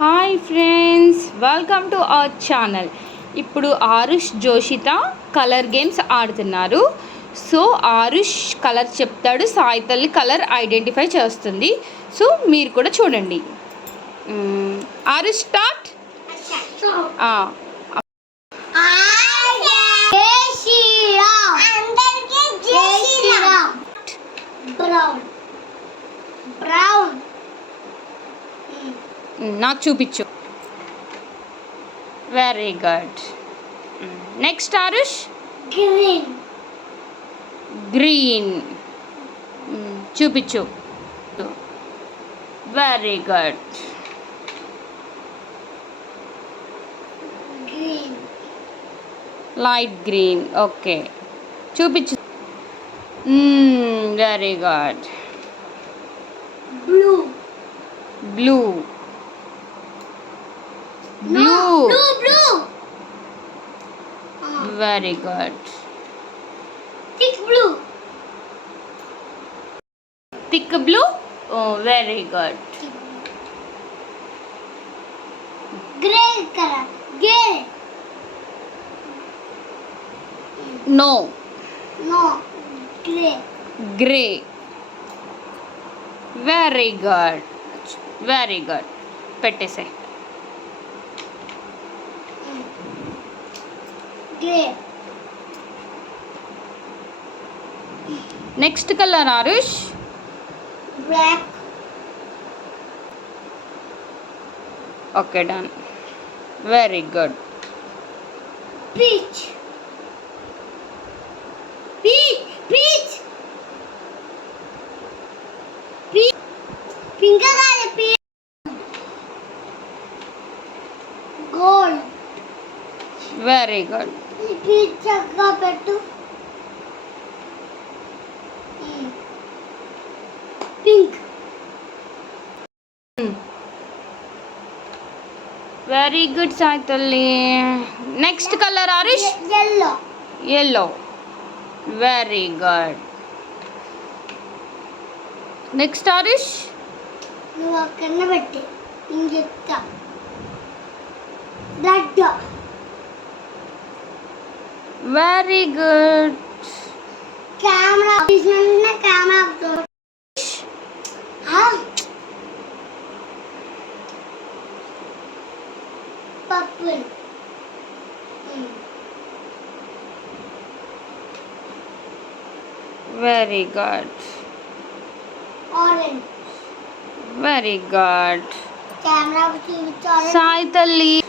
Hi friends, welcome to our channel. ఇప్పుడు Aarush Joshitha colour games ఆడుతున్నారు. So Aarush colour చెప్తాడు, సాయి తల్లి కలర్ ఐడెంటిఫై చేస్తుంది. సో మీరు కూడా చూడండి. ఆరుష్ స్టార్ట్. నాకు చూపించు. Very good. Next Aarush. Green చూపించు. Very good. Light green. Okay, చూపించు. Very good. Blue. Very good. Thick blue. Thick blue. Oh, very good. Grey color. Grey. No. Grey. Grey. Very good. Very good. పెట్టేసే. Grey. Next color Arush. Black. Okay, done. Very good. Peach. Pink color. Gold. Very good. Peach chakka pettu. Pink. Very good, Saitali. Next color Arish. Yellow. Very good. Next Arish. నువ్వు అక్కడ పెట్టి ఇంకెత్తా. Blood. Very good. Camera. Purple. Very good. Orange. Very good. Camera. Saitali.